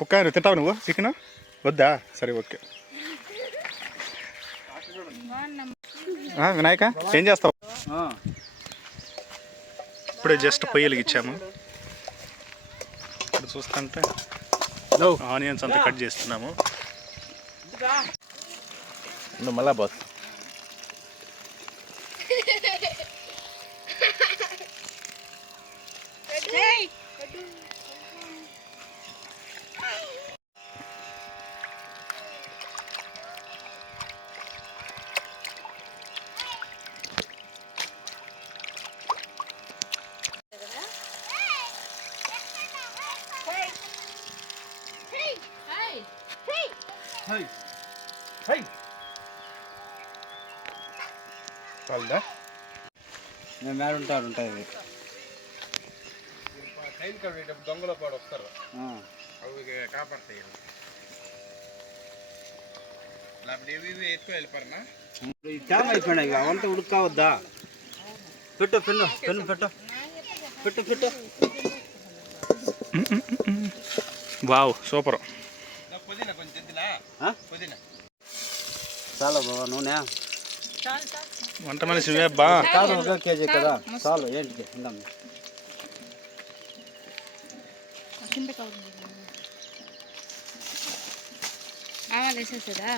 కుక్క తింటావు నువ్వు చికెన్ వద్దా? సరే ఓకే. వినాయక ఏం చేస్తావు? ఇప్పుడే జస్ట్ పొయ్యి వెలిగించాము. ఇప్పుడు చూస్తుంటే ఆనియన్స్ అంతా కట్ చేస్తున్నాము. మళ్ళా బాస్ నేను మేడ ఉంటుంది దొంగల పాడు వస్తారు అవి కాపాడతాయి. ఎక్కువ వెళ్ళిపోరనా టైం అయిపోయినాయి అవంతా ఉడకావద్దా? పెట్టు పెన్ను పెన్ను పెట్టు పెట్టు పెట్టు. Wow super. పుదీనా కొంచెం పుదీనా చాలా బాబా నూనె వంట మనిషి బా కాదు 1 కేజీ కదా చాలు. ఏంటికి ఇందాము వేసేదా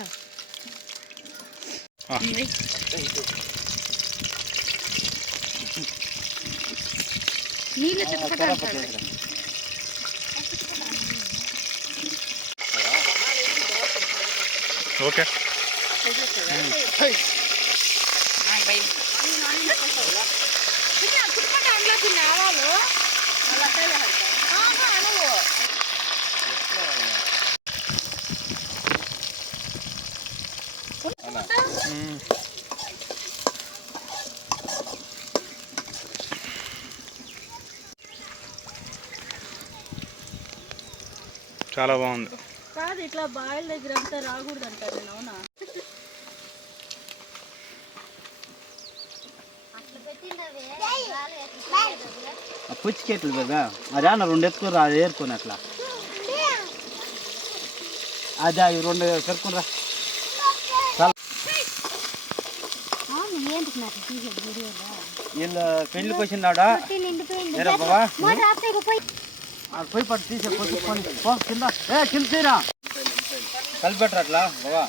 నీళ్ళు ఓకే. చాలా బాగుంది. కాదు ఇట్లా బాయిల్ దగ్గర అంతా రాకూడదు అంటారు. అవునా? పుచ్చికెట్లు కదా అదే అన్న 2 ఎత్తుకురా అది ఏరుకొని అట్లా అదే అవి 2 కరుకురా. వీళ్ళు పెళ్లికి వచ్చినాడా బాబా పోయి పట్టు తీసే పో కింద కింద తీరా కలిపెట్టరు అట్లా బాబా.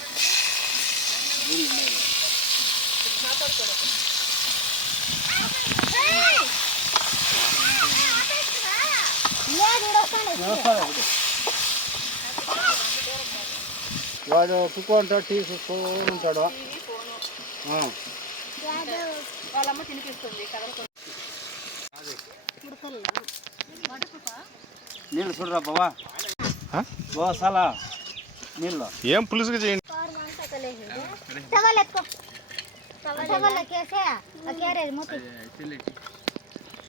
వాడు కుక్కో ఉంటాడు టీ చూస్తూ ఉంటాడు. నీళ్ళు చూడరా బాబా బాబా చాలా నీళ్ళు ఏం పులుసుగా చేయండి. టవల్ ఎత్తుకో.